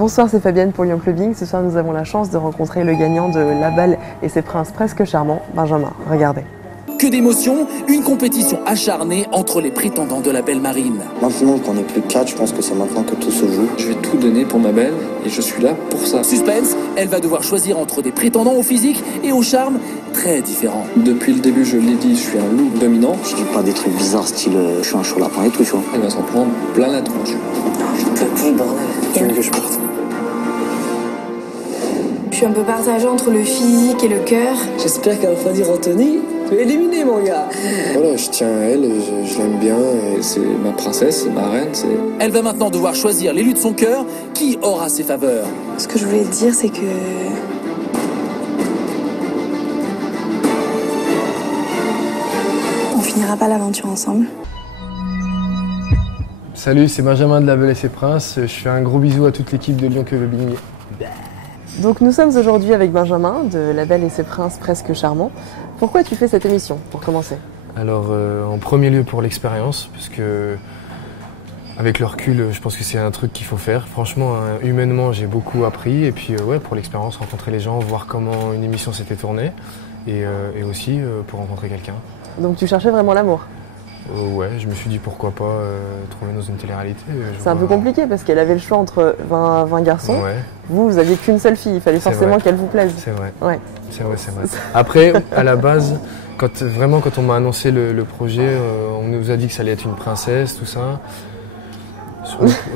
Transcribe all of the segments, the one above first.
Bonsoir, c'est Fabienne pour Lyon Clubbing. Ce soir, nous avons la chance de rencontrer le gagnant de La Balle et ses princes presque charmants, Benjamin. Regardez. Que d'émotions, une compétition acharnée entre les prétendants de la belle Marine. Maintenant qu'on n'est plus 4, je pense que c'est maintenant que tout se joue. Je vais tout donner pour ma belle et je suis là pour ça. Suspense, elle va devoir choisir entre des prétendants au physique et au charme très différents. Depuis le début, je l'ai dit, je suis un loup dominant. Je dis pas des trucs bizarres, style je suis un chaud lapin et tout, tu vois. Elle va s'en prendre plein la tronche. Je peux plus, bordel. Tu veux que je parte? Je suis un peu partagée entre le physique et le cœur. J'espère qu'elle va pas dire Anthony. Tu es éliminé, mon gars. Voilà, je tiens à elle, je l'aime bien, et c'est ma princesse, c'est ma reine. Elle va maintenant devoir choisir l'élu de son cœur, qui aura ses faveurs. Ce que je voulais te dire, c'est que... on finira pas l'aventure ensemble. Salut, c'est Benjamin de La Balle et ses princes. Je fais un gros bisou à toute l'équipe de Lyon Clubbing. Donc nous sommes aujourd'hui avec Benjamin de La Balle et ses princes presque charmants. Pourquoi tu fais cette émission, pour commencer? Alors, en premier lieu pour l'expérience, parce que avec le recul, je pense que c'est un truc qu'il faut faire. Franchement, humainement, j'ai beaucoup appris. Et puis, ouais, pour l'expérience, rencontrer les gens, voir comment une émission s'était tournée. Et aussi pour rencontrer quelqu'un. Donc tu cherchais vraiment l'amour? Ouais, je me suis dit pourquoi pas trouver dans une télé-réalité. C'est un peu compliqué parce qu'elle avait le choix entre 20 garçons. Ouais. Vous aviez qu'une seule fille, il fallait forcément qu'elle vous plaise. C'est vrai. Ouais. C'est vrai. Après, à la base, quand on m'a annoncé le projet, on nous a dit que ça allait être une princesse, tout ça.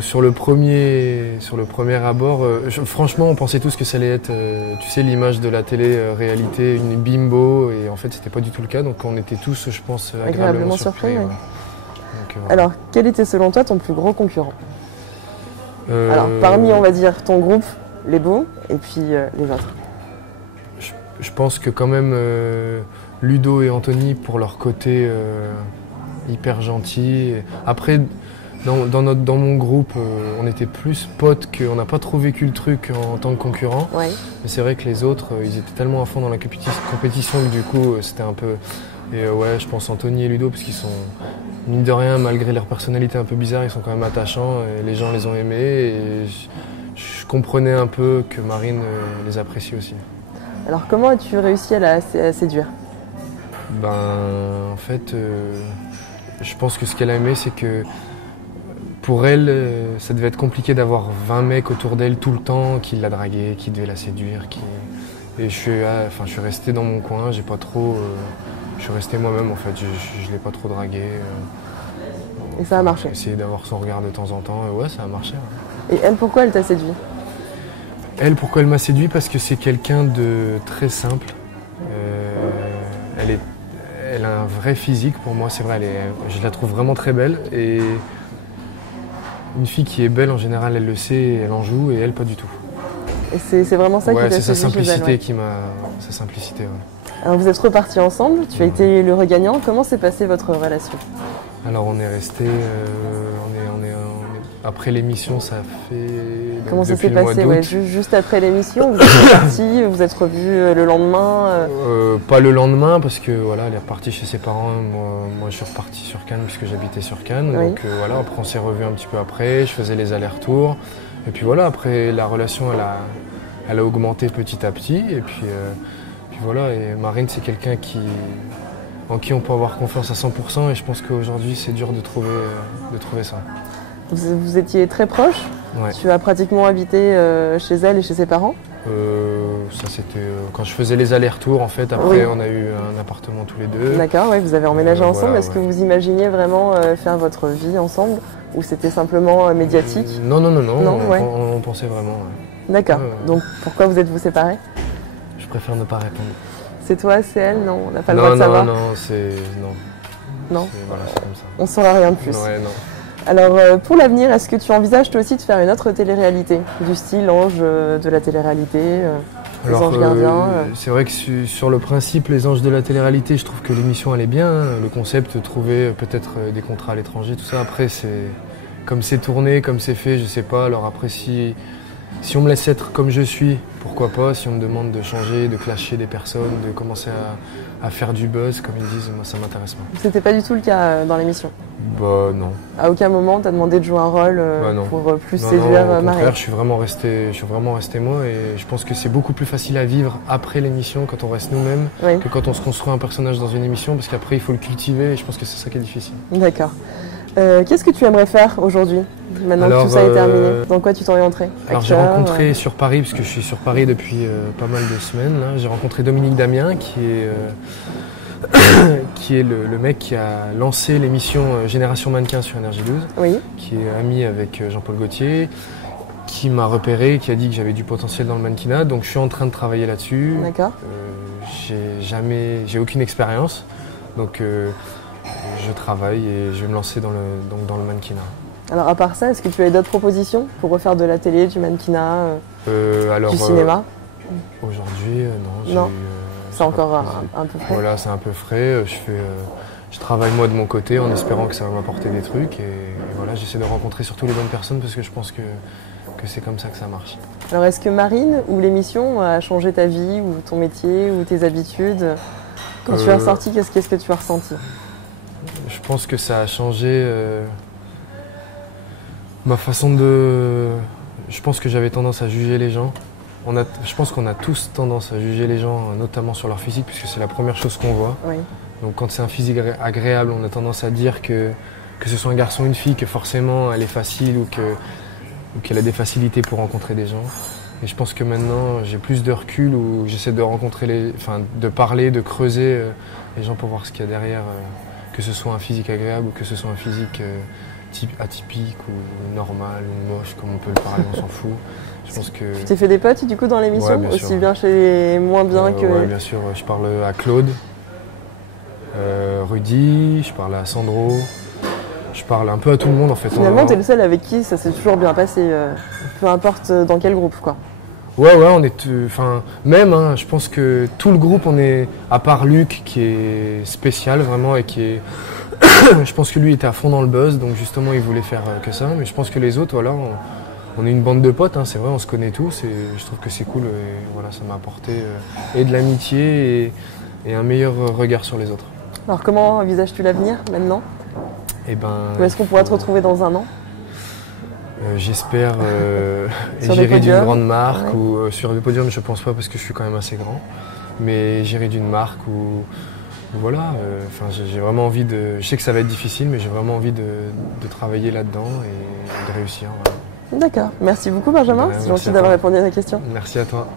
Sur le premier abord, franchement, on pensait tous que ça allait être, tu sais, l'image de la télé-réalité, une bimbo, et en fait, c'était pas du tout le cas. Donc, on était tous, je pense, agréablement surpris. Ouais. Donc, alors, quel était selon toi ton plus gros concurrent? Alors, parmi, on va dire, ton groupe, les beaux, et puis les autres. Je pense que quand même Ludo et Anthony, pour leur côté hyper gentil. Après, dans mon groupe, on était plus potes qu'on n'a pas trop vécu le truc en tant que concurrents. Ouais. Mais c'est vrai que les autres, ils étaient tellement à fond dans la compétition que du coup, c'était un peu... Et ouais, je pense Anthony et Ludo, parce qu'ils sont, mine de rien, malgré leur personnalité un peu bizarre, ils sont quand même attachants. Et les gens les ont aimés. Et je comprenais un peu que Marine les apprécie aussi. Alors comment as-tu réussi à la séduire? En fait, je pense que ce qu'elle a aimé, c'est que pour elle, ça devait être compliqué d'avoir 20 mecs autour d'elle tout le temps, qui la draguaient, qui devaient la séduire. Et je suis resté dans mon coin, j'ai pas trop... je suis resté moi-même en fait, je l'ai pas trop dragué. Et ça a marché? J'ai essayé d'avoir son regard de temps en temps, ouais, ça a marché. Ouais. Et elle, pourquoi elle t'a séduit? Elle, pourquoi elle m'a séduit? Parce que c'est quelqu'un de très simple. Elle a un vrai physique pour moi, c'est vrai, je la trouve vraiment très belle. Et une fille qui est belle, en général, elle le sait, elle en joue, et elle, pas du tout. Et c'est vraiment ça qui t'a séduit chez elle? Ouais, c'est sa simplicité qui m'a... Sa simplicité, ouais. Alors vous êtes repartis ensemble, tu as été le regagnant. Comment s'est passée votre relation? Alors on est resté... Après l'émission, ça fait... Comment ça s'est passé? Ouais, juste après l'émission, vous êtes partis, vous êtes revus le lendemain Pas le lendemain, parce que voilà, elle est repartie chez ses parents. Moi je suis reparti sur Cannes, puisque j'habitais sur Cannes. Oui. Donc voilà, après on s'est revus un petit peu après, je faisais les allers-retours. Et puis voilà, après la relation, elle a augmenté petit à petit. Et puis voilà, et Marine, c'est quelqu'un en qui on peut avoir confiance à 100%. Et je pense qu'aujourd'hui, c'est dur de trouver ça. Vous étiez très proches? Ouais. Tu as pratiquement habité chez elle et chez ses parents? Ça c'était quand je faisais les allers-retours en fait. Après on a eu un appartement tous les deux. D'accord, ouais, vous avez emménagé ensemble. Voilà, Est-ce que vous imaginiez vraiment faire votre vie ensemble ou c'était simplement médiatique? Non, on pensait vraiment. Ouais. D'accord, donc pourquoi vous êtes-vous séparés? Je préfère ne pas répondre. C'est toi, c'est elle? Non, on n'a pas le droit de savoir. Non. Non. Voilà, c'est comme ça. On saura rien de plus. Ouais, non. Alors, pour l'avenir, est-ce que tu envisages toi aussi de faire une autre télé-réalité? Du style Ange de la télé-réalité, les Anges Gardiens C'est vrai que sur le principe, les Anges de la télé-réalité, je trouve que l'émission elle est bien. Le concept, trouver peut-être des contrats à l'étranger, tout ça. Après, comme c'est tourné, comme c'est fait, je sais pas. Alors après, si on me laisse être comme je suis, pourquoi pas. Si on me demande de changer, de clasher des personnes, de commencer à faire du buzz, comme ils disent, moi ça m'intéresse pas. C'était pas du tout le cas dans l'émission? Bah non. À aucun moment, t'as demandé de jouer un rôle pour plus séduire Au Marine? contraire, je suis vraiment resté moi et je pense que c'est beaucoup plus facile à vivre après l'émission quand on reste nous-mêmes que quand on se construit un personnage dans une émission parce qu'après il faut le cultiver et je pense que c'est ça qui est difficile. D'accord. Qu'est-ce que tu aimerais faire aujourd'hui, maintenant que tout ça est terminé? Dans quoi tu t'orienterais? Alors j'ai rencontré sur Paris, parce que je suis sur Paris depuis pas mal de semaines, j'ai rencontré Dominique Damien qui est le mec qui a lancé l'émission Génération Mannequin sur Énergie 12, qui est ami avec Jean-Paul Gaultier, qui m'a repéré, qui a dit que j'avais du potentiel dans le mannequinat, donc je suis en train de travailler là-dessus. D'accord. J'ai aucune expérience, donc je travaille et je vais me lancer dans le mannequinat. Alors à part ça, est-ce que tu as d'autres propositions pour refaire de la télé, du mannequinat, du cinéma? Aujourd'hui, non. C'est encore un peu frais. Voilà, c'est un peu frais. Je travaille moi de mon côté en espérant que ça va m'apporter des trucs et voilà, j'essaie de rencontrer surtout les bonnes personnes parce que je pense que c'est comme ça que ça marche. Alors est-ce que Marine ou l'émission a changé ta vie ou ton métier ou tes habitudes? Quand tu es ressorti, qu'est-ce que tu as ressenti? Je pense que ça a changé ma façon de... Je pense que j'avais tendance à juger les gens. Je pense qu'on a tous tendance à juger les gens, notamment sur leur physique, puisque c'est la première chose qu'on voit. Oui. Donc quand c'est un physique agréable, on a tendance à dire que ce soit un garçon ou une fille, que forcément elle est facile ou qu'elle a des facilités pour rencontrer des gens. Et je pense que maintenant j'ai plus de recul où j'essaie de de parler, de creuser les gens pour voir ce qu'il y a derrière, que ce soit un physique agréable ou que ce soit un physique atypique ou normal ou moche, comme on peut le parler, on s'en fout. Je pense que... Tu t'es fait des potes du coup dans l'émission, aussi bien chez les moins bien que... Oui, bien sûr. Je parle à Claude, Rudy, je parle à Sandro, je parle un peu à tout le monde en fait. Finalement, t'es le seul avec qui ça s'est toujours bien passé, peu importe dans quel groupe quoi. Ouais, on est... je pense que tout le groupe, on est... À part Luc, qui est spécial vraiment et qui est... je pense que lui était à fond dans le buzz, donc justement il voulait faire que ça. Mais je pense que les autres, voilà, on est une bande de potes, c'est vrai, on se connaît tous et je trouve que c'est cool. Et voilà, ça m'a apporté et de l'amitié et un meilleur regard sur les autres. Alors comment envisages-tu l'avenir maintenant? Où est-ce qu'on pourra te retrouver dans un an? J'espère j'irai d'une grande marque ou sur le podium, je pense pas parce que je suis quand même assez grand, mais j'irai d'une marque où voilà, j'ai vraiment envie de... Je sais que ça va être difficile, mais j'ai vraiment envie de travailler là-dedans et de réussir. Voilà. D'accord, merci beaucoup Benjamin, c'est gentil d'avoir répondu à ta question. Merci à toi.